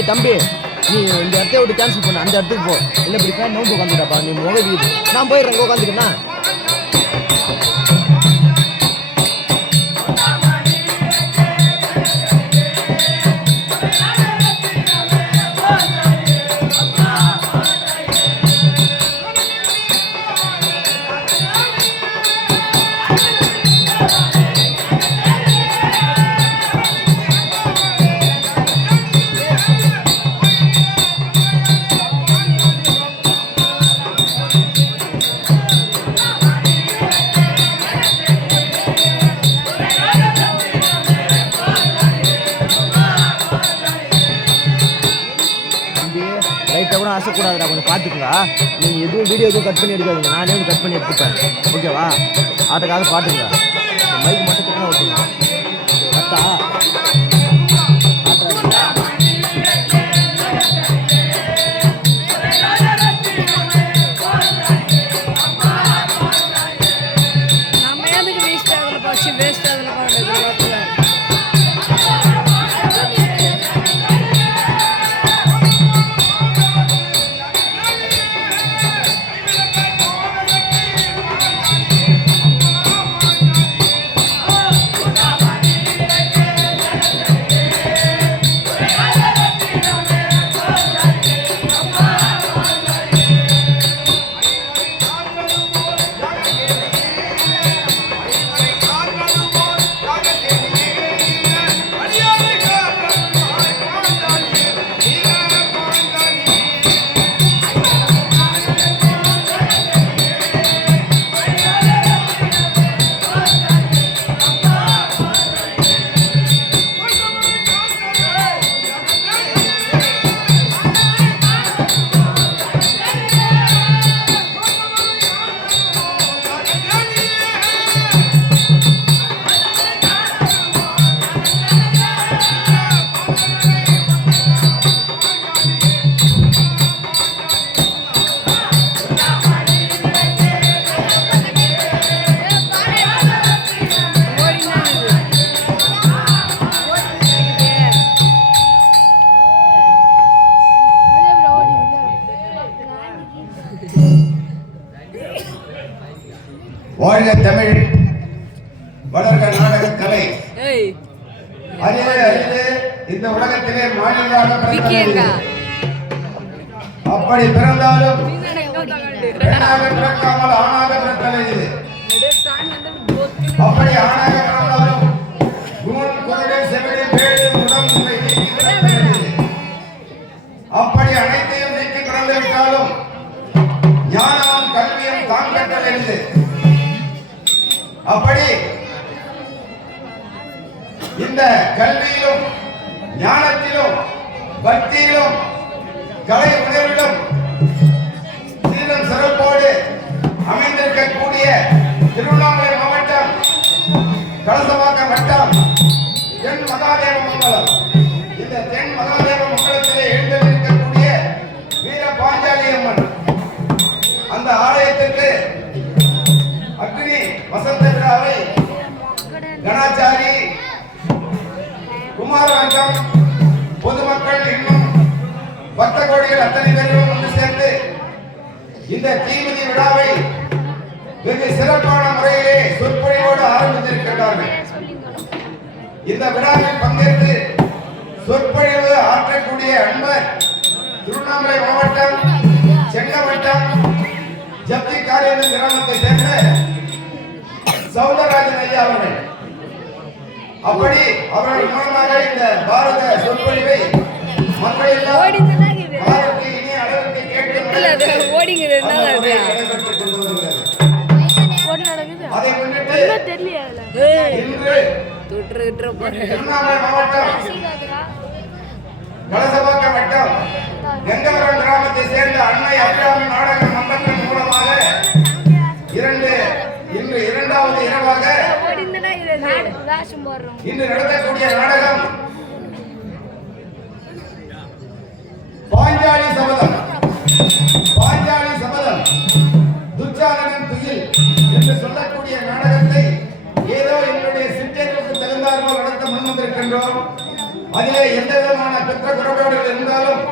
ஏய் தம்பி, நீ இந்த இடத்த விட்டு கேன்சல் பண்ண, அந்த இடத்துக்கு போ. இல்லை இப்படி ஃபேன் நோம்பு உட்காந்துட்டாப்பா, நீ முக வீடு. நான் போயிடுறேன், உட்காந்துக்கண்ணா. ஆசைக்கூடாதுடா, கொஞ்சம் பார்த்துக்கா. நீங்கள் எதுவும் வீடியோ எதுவும் கட் பண்ணி எடுக்காதீங்க, நானே கட் பண்ணி எடுத்துப்பேன். ஓகேவா? அதுக்காக பார்த்துங்க. மைக் மட்டும் கிட்ட ஓட்டுங்க. கரெக்டா? வாழ்க தமிழ், வளர்க நாடக கலை. அறிவே அறிந்து இந்த உலகத்திலே மாநிலமாக பிறந்தது. அப்படி பிறந்தாலும் பெண்ணாக பிறக்காமல் ஆணாக பிறந்தது இது. அப்படி ஆணாக பிறந்தாலும் குணம் குரடு செவிடு பேடு குணம் அப்படி அனைத்தையும் நீக்கி பிறந்து விட்டாலும் ஞானமும் கல்வியும் தான் பெற்றது. அப்படி இந்த கல்வியிலும் ஞானத்திலும் பக்தியிலும் கலை உணர்விலும் சீரும் சிறப்போடு அமைந்திருக்கக்கூடிய திருவண்ணாமலை மாவட்டம் கலசவாக்கம் வட்டம் தென் மகாதேவ மங்கலம். இந்த தென் மகாதேவ மங்கலத்திலே எழுந்திருக்கக்கூடிய வீர பாஞ்சாலி அம்மன் அந்த ஆலயத்திற்கு அக்னி வசந்த விழாவை கணாச்சாரி குமாரவர்க்கம் பொதுமக்கள் இன்னும் பக்த கோடிகள் அத்தனை பேரும் ஒன்று சேர்ந்து இந்த தீமிதி விழாவை வெகு சிறப்பான முறையிலே சொற்பொழிவோடு ஆரம்பித்திருக்கிறார்கள். இந்த விழாவில் பங்கேற்று சொற்பொழிவு ஆற்றக்கூடிய அன்பர் திருவண்ணாமலை மாவட்டம் செங்கவட்டம் ஜப்தி காரியங்கள் கிராமத்தை சேர்ந்த சௌந்தரராஜன் ஐயா அவர்கள். அப்படி அவர்கள் மூலமாக இந்த பாரத சொற்பொழிவை மக்கள் எல்லாம் இனி அளவுக்கு கேட்டு அதை முன்னிட்டு இன்று திருவண்ணாமலை மாவட்டம் கலசவாக்கம் வட்டம் கங்கவரம் கிராமத்தை சேர்ந்த அன்னை அபிராமி நாடக மன்றத்தின் மூலமாக இன்று இரண்டாவது இரவாக இன்று நடத்தக்கூடிய நாடகம் பாஞ்சாலி சபதம். பாஞ்சாலி சபதம் துச்சாதனன் துயில் என்று சொல்லக்கூடிய நாடகத்தை ஏதோ என்னுடைய சிற்றறிவுக்கு தகுந்தாற்போல் நடத்த முன்வந்திருக்கின்றோம். அதிலே எந்த விதமான பெற்ற குறைபாடுகள் இருந்தாலும்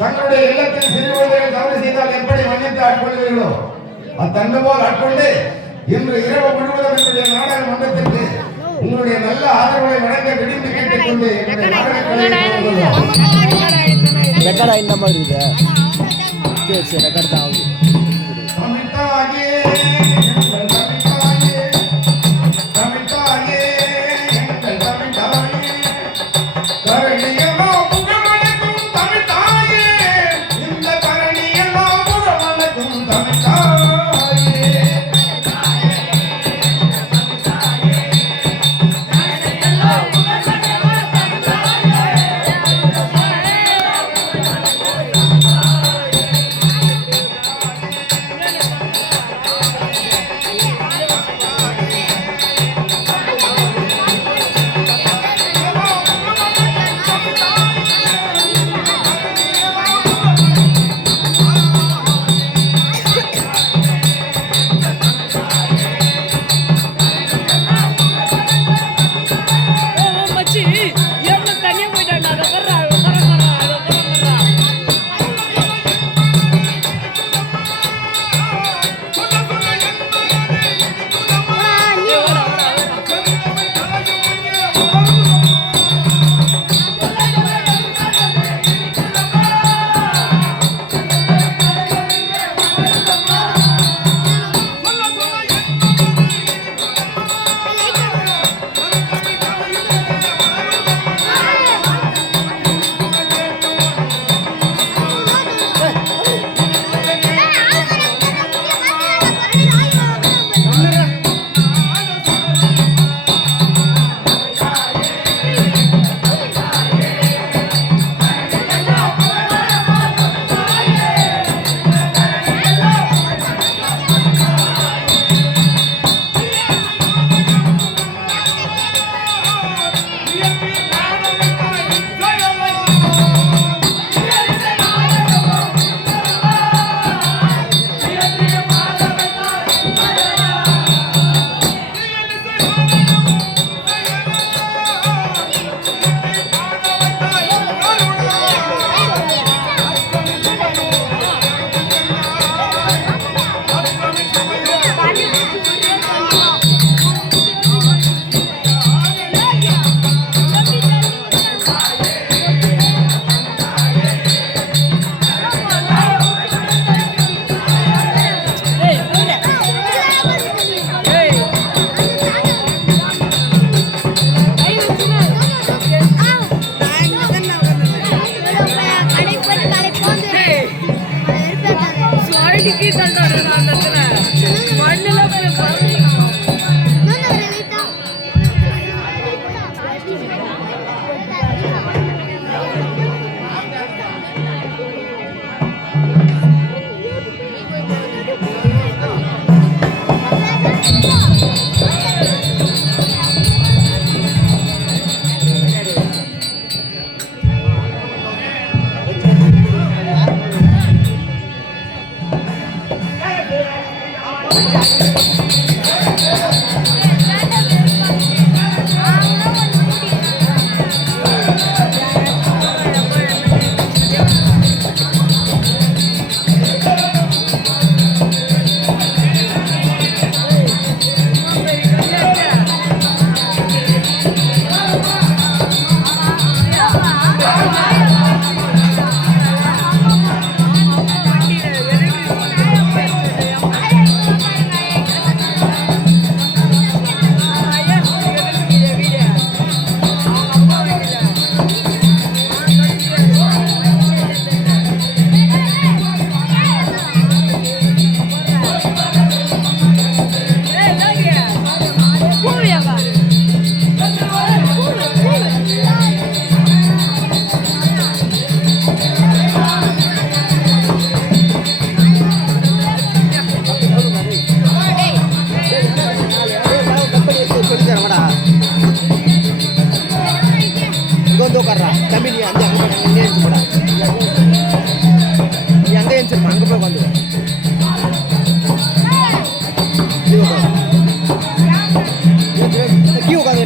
தங்களுடைய இல்லத்தில் சிறுவர்கள் தவறு செய்தால் எப்படி மன்னித்து ஆட்கொள்வீர்களோ அத்தன்மை போல் ஆட்கொண்டு இன்று இரவு முழுவதும் என்னுடைய நாடக மன்றத்திற்கு உங்களுடைய நல்ல ஆதரவை வழங்க விரும்பி கேட்டுக்கொண்டு ரெக்கார்ட் ஆயிருந்த மாதிரி இருக்குது. சரி சரி ரெக்கார்ட் தான் ஆகுது. தமிழ்த்தாயே தமிழ்த்தாயே எங்கள் தமிழ்த்தாயே கரணியெல்லாம் புகழ் தமிழ்த்தாயே இந்த கரணியெல்லாம் புகழ் தமிழ்த்தாயே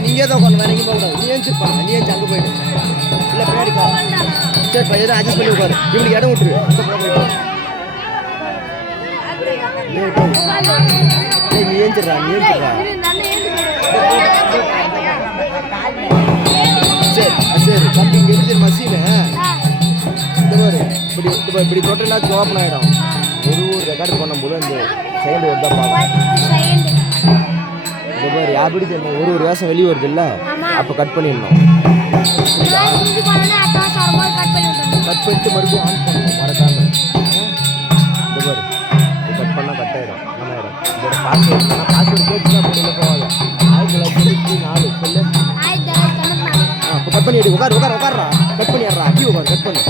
நீங்க தான் உட்காந்து வேற எங்கேயும் போக கூடாது. நீ ஏஞ்சிருப்பாங்க, நீ ஏஞ்சி அங்கே போயிட்டு இல்லை பின்னாடி சரிப்பா எதுவும் அட்ஜஸ்ட் பண்ணி உட்காரு இவனுக்கு இடம் விட்டுரு நீ ஏஞ்சிடா சரி சரி தம்பி இங்கே இருந்து மசீனு இந்த மாதிரி இப்படி தொட்டலாச்சும் ஓப்பன் ஆகிடும் ஒரு ரெக்கார்டு பண்ணும்போது அந்த செகண்ட் ஒரு தான் பார்க்கணும் இந்த மாதிரி எப்படி தெரியும் ஒரு வேஷம் வெளியே வருது இல்லை அப்போ கட் பண்ணிடணும் கட் பண்ணிட்டு மறுபடியும் ஆன் பண்ணணும் மறக்காம இந்த மாதிரி கட் பண்ணால் கட் ஆகிடும் என்ன ஆகிடும் இதோட பாஸ்வேர்டு கேட்டுனா அப்படியே போவாங்க 1994 சொல்லு இப்போ கட் பண்ணி உட்காரா கட் பண்ணிடுறா கட் பண்ணு